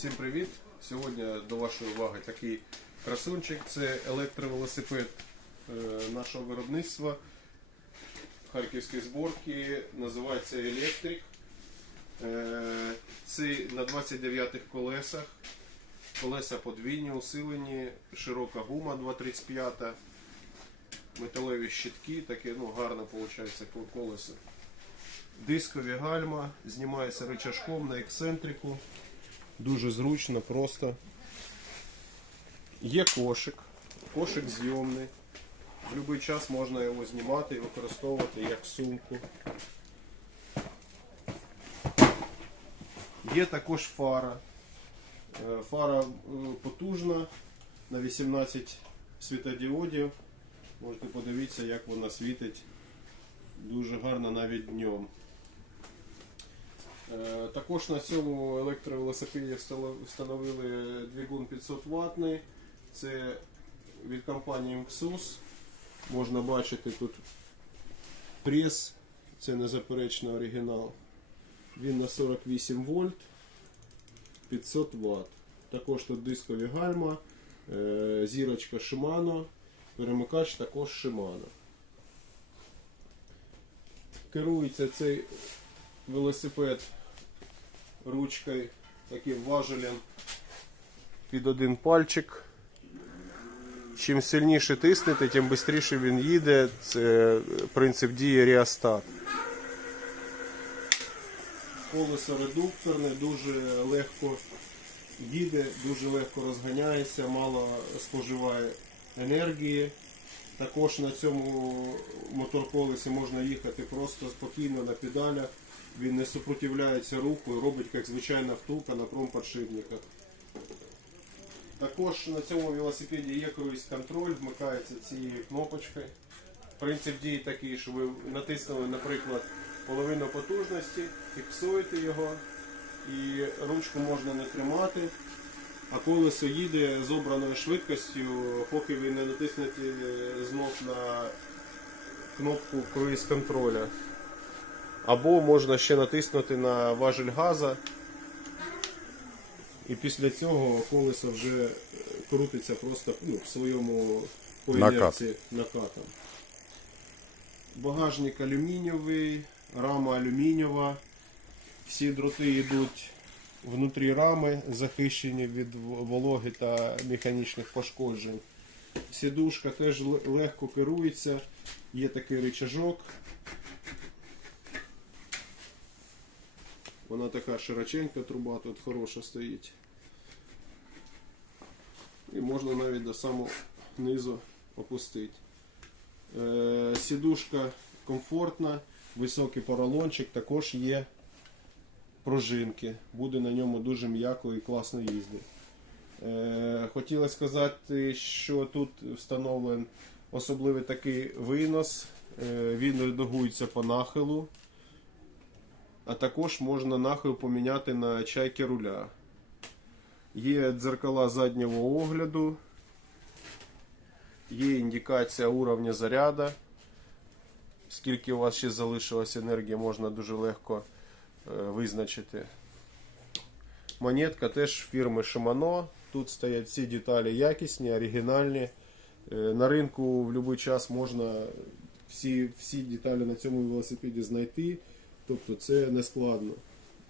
Всім привіт! Сьогодні до вашої уваги такий красунчик. Це електровелосипед е, нашого виробництва харківської зборки. Називається Електрик. Е, Це на 29 колесах. Колеса подвійні, усилені, широка гума 2,35. Металеві щитки, таке ну, гарне виходить колесо. Дискові гальма, знімається рычажком на ексцентрику. Дуже зручно, просто. Є кошик. Кошик зйомний. В будь-який час можна його знімати і використовувати як сумку. Є також фара. Е, Фара е, потужна на 18 світодіодів. Можете подивитися, як вона світить. Дуже гарно навіть днем. Е, Також на цьому електровелосипеді встановили двигун 500 ваттний. Це від компанії MXUS. Можна бачити тут прес, це незаперечно оригінал. Він на 48 вольт 500 Вт. Також тут дискові гальма, е, зірочка Shimano, перемикач також Shimano. Керується цей велосипед ручкою, таким важелем під один пальчик. Чим сильніше тиснете, тим швидше він їде. Це принцип дії реостат. Колесо редукторне, дуже легко їде, дуже легко розганяється, мало споживає енергії. Також на цьому моторколесі можна їхати просто спокійно на педалях. Він не супротивляється руху і робить як звичайна втулка на промподшипниках. Також на цьому велосипеді є круїз контроль, вмикається цією кнопочкою. Принцип дії такий, що ви натиснули, наприклад, половину потужності, фіксуєте його і ручку можна не тримати, а колесо їде з обраною швидкістю, поки ви не натиснете знов на кнопку круїз контроля. Або можна ще натиснути на важель газа. І після цього колесо вже е, крутиться просто ну, в своєму по інерції накатом. Багажник алюмінієвий, рама алюмінієва. Всі дроти йдуть внутрі рами, захищені від вологи та механічних пошкоджень. Сідушка теж легко керується, є такий рычажок. Вона така широченька труба, тут хороша стоїть. І можна навіть до самого низу опустити. Е, сідушка комфортна, високий поролончик, також є пружинки. Буде на ньому дуже м'яко і класно їздити. Е, хотіла сказати, що тут встановлений особливий такий винос. Е, він редагується по нахилу. А також можна нахил поміняти на чайки руля. Є дзеркала заднього огляду. Є індикація уровня заряду. Скільки у вас ще залишилось енергії, можна дуже легко е, визначити. Монетка теж фірми Shimano. Тут стоять всі деталі якісні, оригінальні. Е, На ринку в будь-який час можна всі, всі деталі на цьому велосипеді знайти. Тобто це не складно.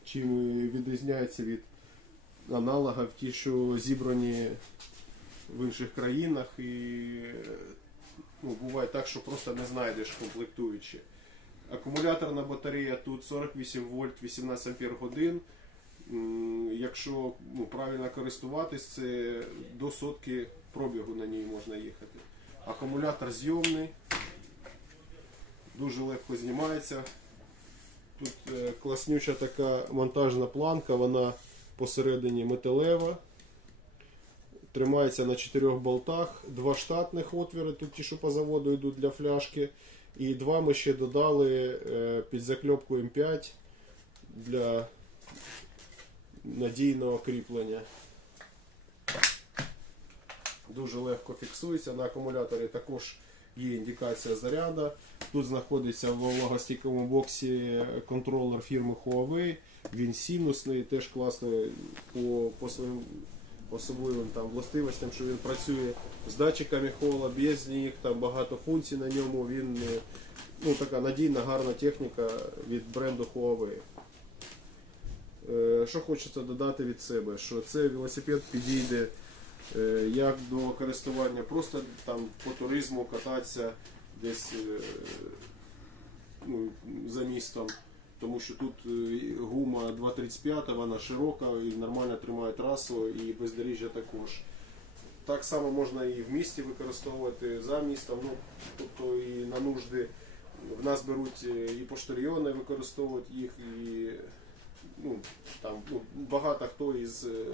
Чим відрізняється від аналогів, ті, що зібрані в інших країнах, і ну, буває так, що просто не знайдеш комплектуючі. Акумуляторна батарея тут 48 вольт 18 ампер годин. Якщо ну, правильно користуватись, це до сотки пробігу на ній можна їхати. Акумулятор зйомний, дуже легко знімається. Тут е, класнюча така монтажна планка, вона посередині металева. Тримається на чотирьох болтах, два штатних отвіри, тут ті, що по заводу йдуть для фляшки. І два ми ще додали е, під закльопку М5 для надійного кріплення. Дуже легко фіксується на акумуляторі. Також є індикація заряду. Тут знаходиться в влагостійкому боксі контролер фірми Huawei. Він синусний, теж класний по, по своїм особливим там властивостям, що він працює з датчиками хола, без них, там багато функцій на ньому. Він ну, така надійна, гарна техніка від бренду Huawei. Е, Що хочеться додати від себе, що цей велосипед підійде як до користування просто там по туризму кататися десь е, ну, за містом, тому що тут е, гума 2,35, вона широка і нормально тримає трасу, і бездоріжжя також. Так само можна і в місті використовувати за містом, ну, тобто і на нужди. В нас беруть е, і поштальйони використовують їх, і ну, там, ну, багато хто із е,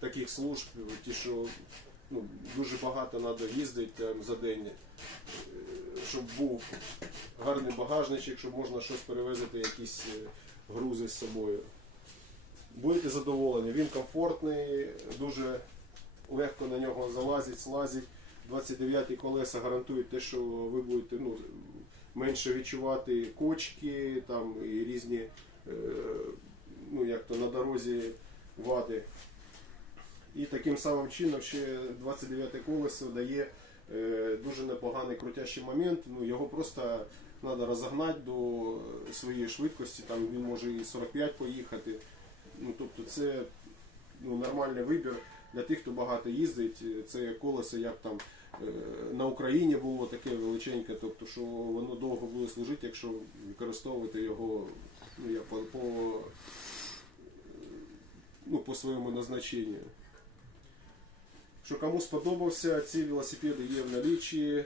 таких служб, ті, що ну, дуже багато треба їздити там, за день, е, щоб був гарний багажничок, щоб можна щось перевезти, якісь е, грузи з собою. Будете задоволені, він комфортний, дуже легко на нього залазить, слазить. 29 колеса гарантують те, що ви будете ну, менше відчувати кочки там, і різні е, ну, як то, на дорозі вади. І таким самим чином ще 29 колесо дає е, дуже непоганий крутящий момент. Ну, його просто треба розогнати до своєї швидкості, там він може і 45 поїхати. Ну, тобто це ну, нормальний вибір для тих, хто багато їздить. Це колесо як там е, на Україні було таке величеньке, тобто що воно довго буде служити, якщо використовувати його ну, по, по, ну, по своєму назначенню. Що кому сподобався, ці велосипеди є в налічі,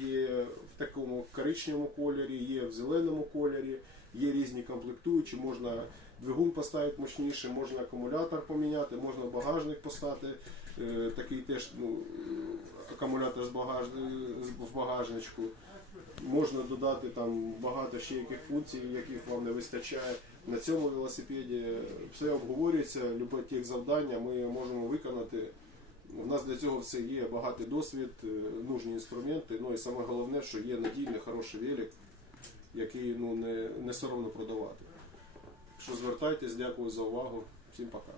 є в такому коричневому кольорі, є в зеленому кольорі, є різні комплектуючі, можна двигун поставити мощніше, можна акумулятор поміняти, можна багажник поставити. е, Такий теж ну, акумулятор з багаж... в багажничку. Можна додати там багато ще яких функцій, яких вам не вистачає. На цьому велосипеді все обговорюється, любе тих завдання ми можемо виконати. Нас для цього все є багатий досвід, е, нужні інструменти. Ну і саме головне, що є надійний, хороший велик, який ну, не, не соромно продавати. Що звертайтесь, дякую за увагу. Всім пока.